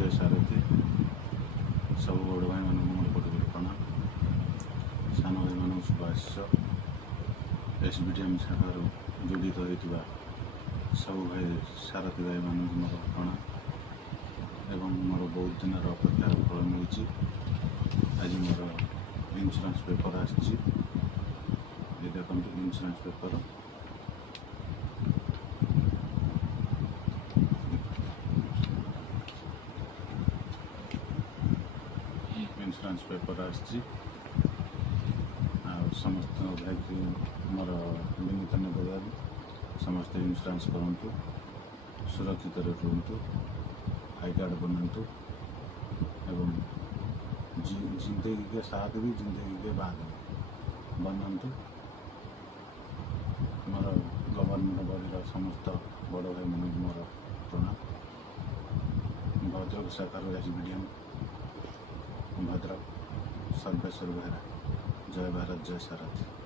जय सारथी सब बड़ भाई मान मोर कोटि कोटि प्रणाम सान भाई मान शुभाशिष एसबीटीएम शाखार जड़ित होता सब भाई सारथी भाई मान मोर प्रणाम एवं मोर बहुत दिन अपेक्षार फल मिली आज मोर इन्शुरांस पेपर आसी देखो इन्शुरांस पेपर इन्शुरांस पेपर आसी समस्त भाई मोर विनीत निवेदन समस्त इन्शुरांस करूँ सुरक्षित रुहतु आई कार्ड बनातु एवं जिंदगी के साथ भी जिंदगी के बाद भी बनातु मोर गवर्नमेंट बॉडी समस्त बड़ भाई मन मोर प्रणाम भद्रक शाखार एसबीटीएम भद्रक सर्वेश्वर बेहरा जय भारत जय सारथी।